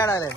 விளையாடாது.